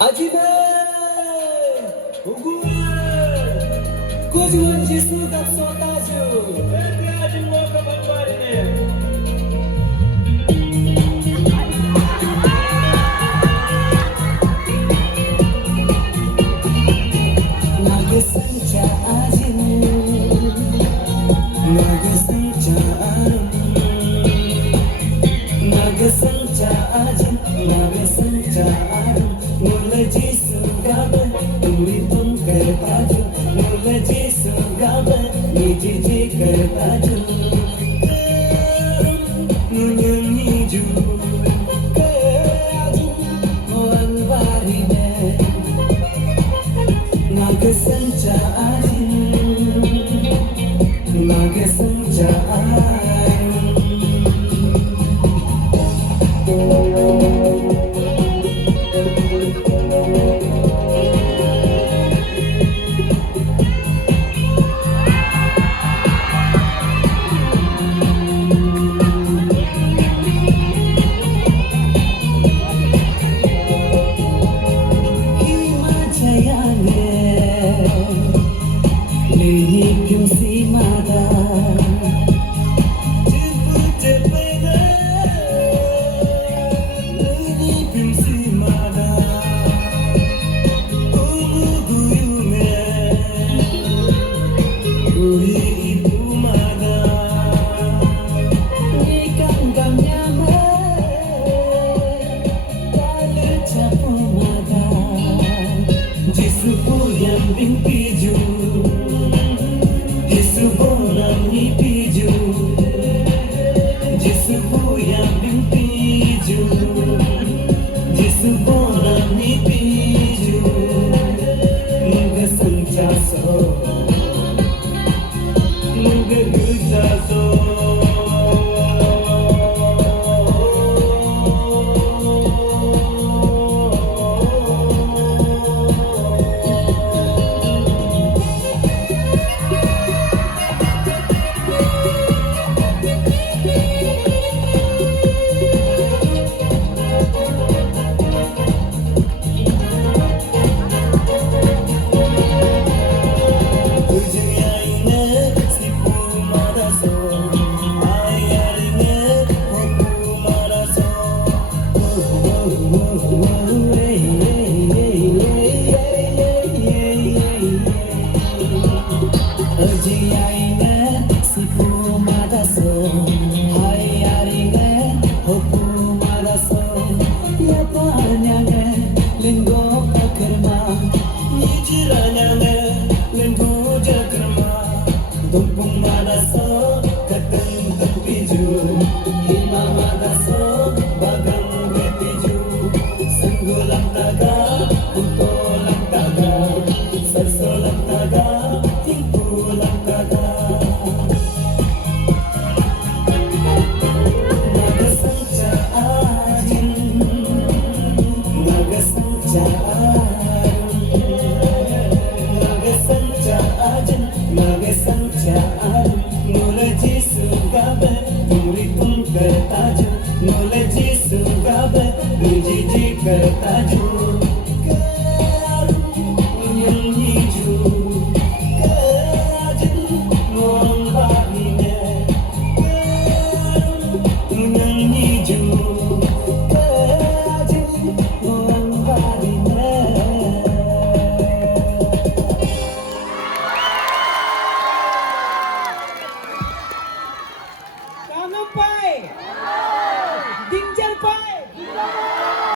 아침에 우구에 고지원 지수가 쏟아져 아직 뭐가 반발이네 나게 상자 아직은 나게 상자 나게 상자 아직 나게 상자 mulai jisuga be turi tum karta jo mulai jisuga be niji ji karta jo nunyanyi ju kaju moan bari ne naga sancha ajin naga sancha Jangan lupa